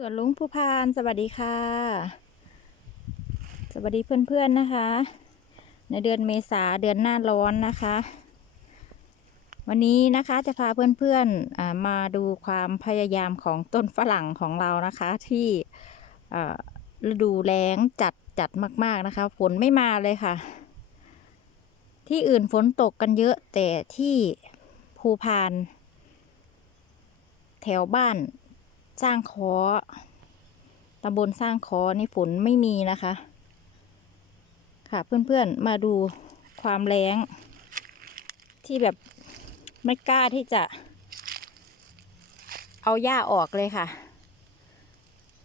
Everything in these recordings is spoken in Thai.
ส่วนลุงผู้พานสวัสดีค่ะ สวัสดีเพื่อนๆนะคะ ในเดือนเมษาเดือนหน้าร้อนนะคะ วันนี้นะคะจะพาเพื่อนๆอ่ามาดูความพยายามของต้นฝรั่งของเรานะคะ ที่ฤดูแล้งจัดจัดมาก ๆนะคะ ฝนไม่มาเลยค่ะ ที่อื่นฝนตกกันเยอะแต่ที่ภูพาน แถวบ้าน สร้างคอตำบลสร้างคอนี่ฝนไม่มีนะคะ ค่ะเพื่อนๆมาดูความแรงที่แบบไม่กล้าที่จะ เอาหญ้าออกเลยค่ะ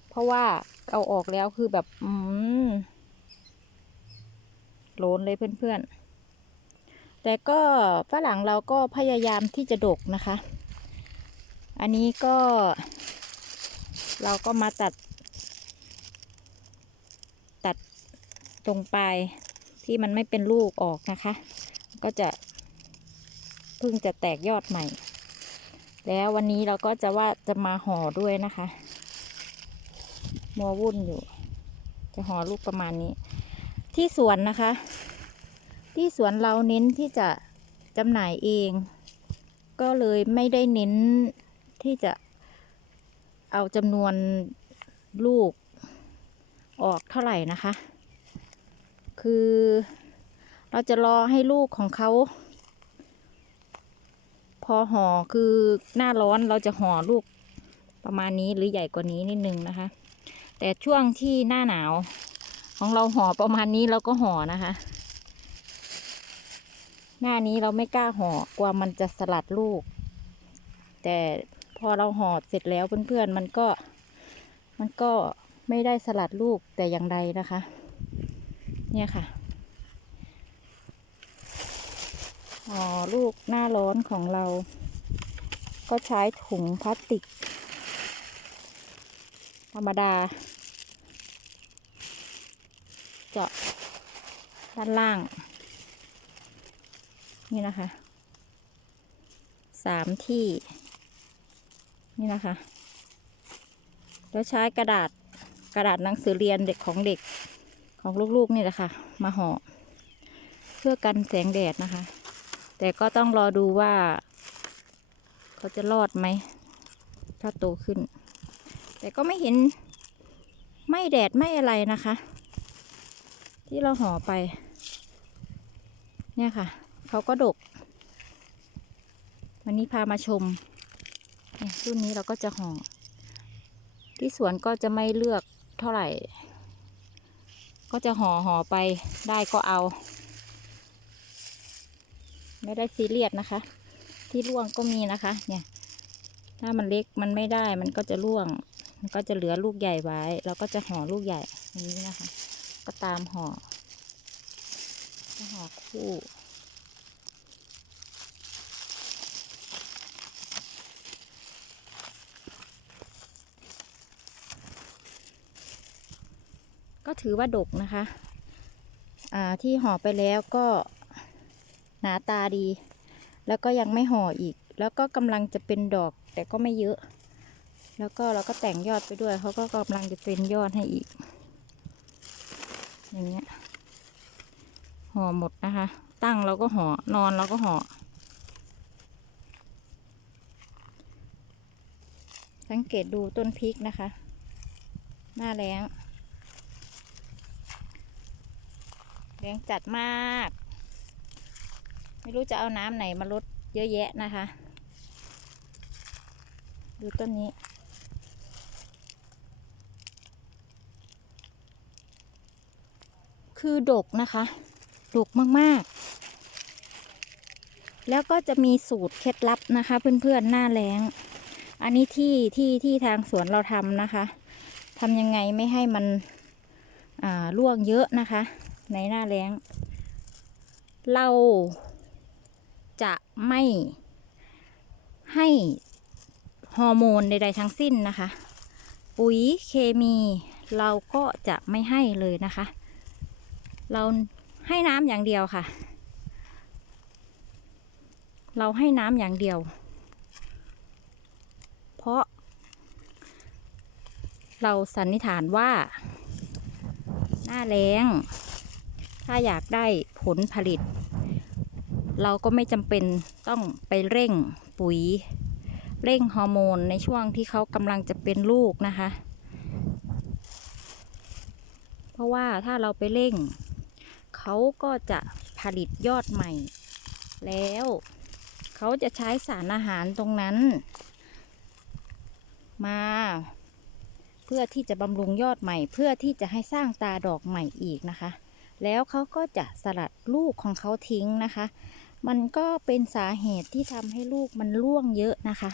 เพราะว่าเอาออกแล้วคือแบบอืมโลนเลยเพื่อนๆ แต่ก็ฝรั่งเราก็พยายามที่จะดกนะคะ อันนี้ก็ เราก็มาตัด ตัดตรงปลายที่มันไม่เป็นลูกออกนะคะ ก็จะเพิ่งจะแตกยอดใหม่ แล้ววันนี้เราก็จะว่าจะมาห่อด้วยนะคะมัววุ่นอยู่ จะห่อลูกประมาณนี้ ที่สวนนะคะ ที่สวนเราเน้นที่จะจำหน่ายเอง ก็เลยไม่ได้เน้นที่จะ เอาจำนวนลูกออกเท่าไหร่นะคะ คือเราจะรอให้ลูกของเขาพอห่อคือหน้าร้อนเราจะห่อลูกประมาณนี้หรือใหญ่กว่านี้นิดนึงนะคะ แต่ช่วงที่หน้าหนาวของเราห่อประมาณนี้เราก็ห่อนะคะ หน้านี้เราไม่กล้าห่อกลัวมันจะสลัดลูก แต่ อเราห่อเสร็จแล้วเพื่อนๆมันก็ มันก็ไม่ได้สลัดลูกแต่อย่างใดนะคะ เนี่ยค่ะห่อลูกหน้าร้อนของเรา ก็ใช้ถุงพลาสติก ธรรมดา เจาะด้านล่าง นี่นะคะสามที่ นี่นะคะ แล้วใช้กระดาษกระดาษหนังสือเรียนเด็กของเด็กของลูกๆนี่แหละค่ะ มาห่อเพื่อกันแสงแดดนะคะ แต่ก็ต้องรอดูว่า เขาจะรอดไหม ถ้าโตขึ้น แต่ก็ไม่เห็นไม่แดดไม่อะไรนะคะ ที่เราห่อไป เนี่ยค่ะ เขาก็ดก วันนี้พามาชม รุ่นนี้เราก็จะห่อ ที่สวนก็จะไม่เลือกเท่าไหร่ ก็จะห่อห่อไปได้ก็เอา ไม่ได้ซีเรียสนะคะ ที่ร่วงก็มีนะคะ เนี่ย ถ้ามันเล็กมันไม่ได้มันก็จะร่วง มันก็จะเหลือลูกใหญ่ไว้ เราก็จะห่อลูกใหญ่อย่างนี้นะคะ ก็ตามห่อก็ห่อคู่ ก็ถือว่าดกนะคะ อ่าที่ห่อไปแล้วก็หนาตาดี แล้วก็ยังไม่ห่ออีก แล้วก็กำลังจะเป็นดอกแต่ก็ไม่เยอะ แล้วก็เราก็แต่งยอดไปด้วยเขาก็กำลังจะเป็นยอดให้อีก อย่างเงี้ยห่อหมดนะคะ ตั้งเราก็ห่อนอนเราก็ห่อสังเกตดูต้นพริกนะคะ หน้าแรง แรงจัดมาก ไม่รู้จะเอาน้ำไหนมาลดเยอะแยะนะคะ ดูต้นนี้ คือดกนะคะ ดกมากๆ แล้วก็จะมีสูตรเคล็ดลับนะคะ เพื่อนๆ หน้าแรงอันนี้ที่ที่ที่ทางสวนเราทำนะคะทำยังไงไม่ให้มันร่วงเยอะนะคะ ในหน้าแล้ง เราจะไม่ให้ฮอร์โมนใด ๆ ทั้งสิ้นนะคะ ปุ๋ยเคมีเราก็จะไม่ให้เลยนะคะ เราให้น้ำอย่างเดียวค่ะ เราให้น้ำอย่างเดียว เพราะ เราสันนิษฐานว่า หน้าแล้ง ถ้าอยากได้ผลผลิต เราก็ไม่จำเป็นต้องไปเร่งปุ๋ย เร่งฮอร์โมนในช่วงที่เขากำลังจะเป็นลูกนะคะ เพราะว่าถ้าเราไปเร่ง เขาก็จะผลิตยอดใหม่ แล้วเขาจะใช้สารอาหารตรงนั้น มาเพื่อที่จะบำรุงยอดใหม่ เพื่อที่จะให้สร้างตาดอกใหม่อีกนะคะ แล้วเขาก็จะสลัดลูกของเขาทิ้งนะคะ มันก็เป็นสาเหตุที่ทำให้ลูกมันร่วงเยอะนะคะ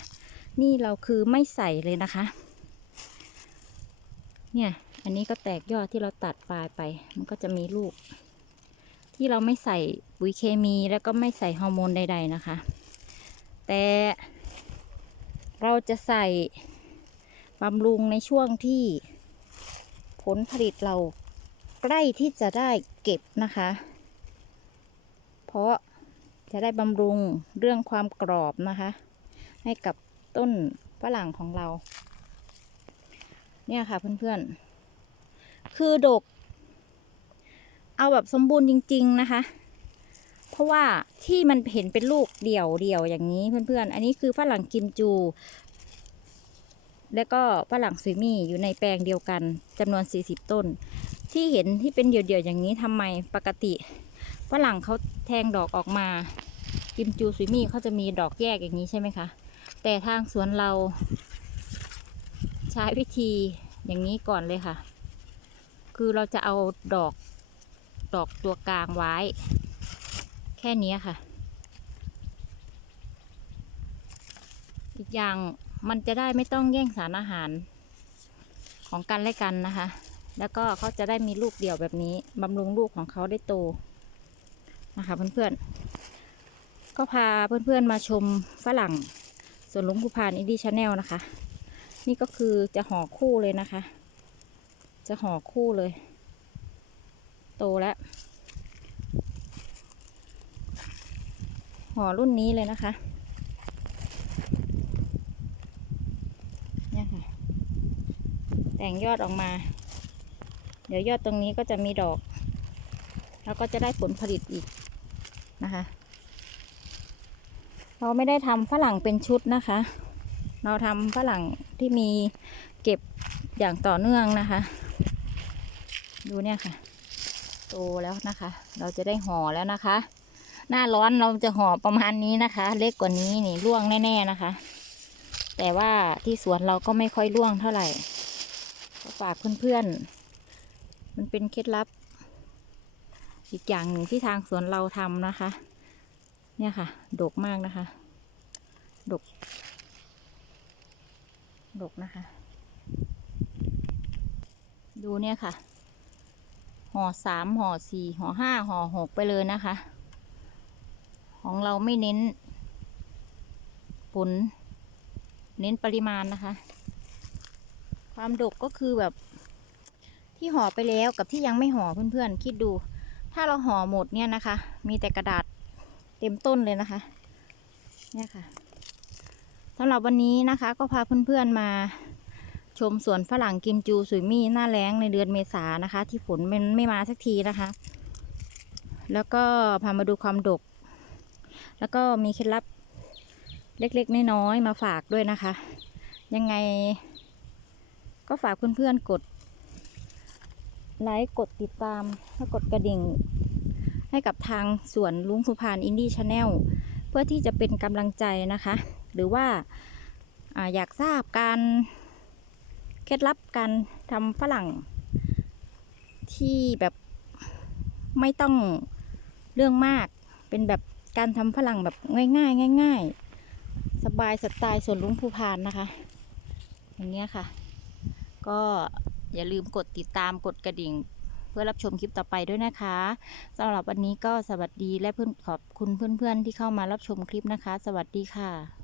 นี่เราคือไม่ใส่เลยนะคะ เนี่ย อันนี้ก็แตกยอดที่เราตัดปลายไป มันก็จะมีลูก ที่เราไม่ใส่ปุ๋ยเคมีแล้วก็ไม่ใส่ฮอร์โมนใด ๆนะคะ แต่เราจะใส่บำรุงในช่วงที่ผลผลิตเราใกล้ที่จะได้ เก็บนะคะ เพราะจะได้บำรุงเรื่องความกรอบนะคะ ให้กับต้นฝรั่งของเรา เนี่ยค่ะเพื่อนๆ คือดก เอาแบบสมบูรณ์จริง ๆนะคะ เพราะว่าที่มันเห็นเป็นลูกเดี่ยวเดี่ยวๆอย่างนี้เพื่อนๆ อันนี้คือฝรั่งกิมจู แล้วก็ฝรั่งซุยมี่อยู่ในแปลงเดียวกันจำนวน 40 ต้น ที่เห็นที่เป็นเดี่ยวๆอย่างนี้ทำไมปกติฝรั่งเขาแทงดอกออกมากิมจูซุยมี่เขาจะมีดอกแยกอย่างนี้ใช่ไหมคะ แต่ทางสวนเรา ใช้วิธีอย่างนี้ก่อนเลยค่ะ คือเราจะเอาดอกดอกตัวกลางไว้ แค่นี้ค่ะ อีกอย่างมันจะได้ไม่ต้องแย่งสารอาหารของกันและกันนะคะ แล้วก็เขาจะได้มีลูกเดี่ยวแบบนี้บำรุงลูกของเขาได้โตนะคะเพื่อนๆก็พาเพื่อนๆมาชมฝรั่งสวนลุงภูพานอินดี้ชาแนลนะคะ นี่ก็คือจะห่อคู่เลยนะคะ จะห่อคู่เลย โตแล้วห่อรุ่นนี้เลยนะคะเนี่ยค่ะ แต่งยอดออกมา เดี๋ยวยอดตรงนี้ก็จะมีดอก แล้วก็จะได้ผลผลิตอีกนะคะ เราไม่ได้ทำฝรั่งเป็นชุดนะคะ เราทำฝรั่งที่มีเก็บอย่างต่อเนื่องนะคะ ดูเนี่ยค่ะ โตแล้วนะคะ เราจะได้ห่อแล้วนะคะ หน้าร้อนเราจะห่อประมาณนี้นะคะ เล็กกว่านี้นี่ร่วงแน่ๆนะคะ แต่ว่าที่สวนเราก็ไม่ค่อยร่วงเท่าไหร่ฝากเพื่อนๆ มันเป็นเคล็ดลับ อีกอย่างหนึ่งที่ทางสวนเราทำนะคะ เนี่ยค่ะ ดกมากนะคะ ดก ดกนะคะ ดูเนี่ยค่ะ ห่อสามห่อสี่ห่อห้าห่อหกไปเลยนะคะ ของเราไม่เน้นผลเน้นปริมาณนะคะ ความดกก็คือแบบ ที่ห่อไปแล้วกับที่ยังไม่ห่อเพื่อนๆคิดดู ถ้าเราห่อหมดเนี่ยนะคะ มีแต่กระดาษเต็มต้นเลยนะคะ เนี่ยค่ะสำหรับวันนี้นะคะ ก็พาเพื่อนๆมาชมสวนฝรั่งกิมจูสุยมี่หน้าแล้งในเดือนเมษานะคะ ที่ฝนมันไม่มาสักทีนะคะ แล้วก็พามาดูความดก แล้วก็มีเคล็ดลับเล็กๆน้อยๆมาฝากด้วยนะคะ ยังไงก็ฝากเพื่อนๆกด ไลค์กดติดตามและกดกระดิ่ง ให้กับทางสวนลุงสุพานอินดี้ชาแนลเพื่อที่จะเป็นกำลังใจนะคะ หรือว่าอาอยากทราบการเคล็ดลับการทำฝรั่งที่แบบไม่ต้องเรื่องมาก เป็นแบบการทำฝรั่งแบบง่ายๆง่าย ๆ สบายสไตล์สวนลุงภูพานนะคะ อย่างเงี้ยค่ะ ก็ อย่าลืมกดติดตามกดกระดิ่ง เพื่อรับชมคลิปต่อไปด้วยนะคะสำหรับวันนี้ก็สวัสดีและเพื่อนขอบคุณเพื่อนๆที่เข้ามารับชมคลิปนะคะ สวัสดีค่ะ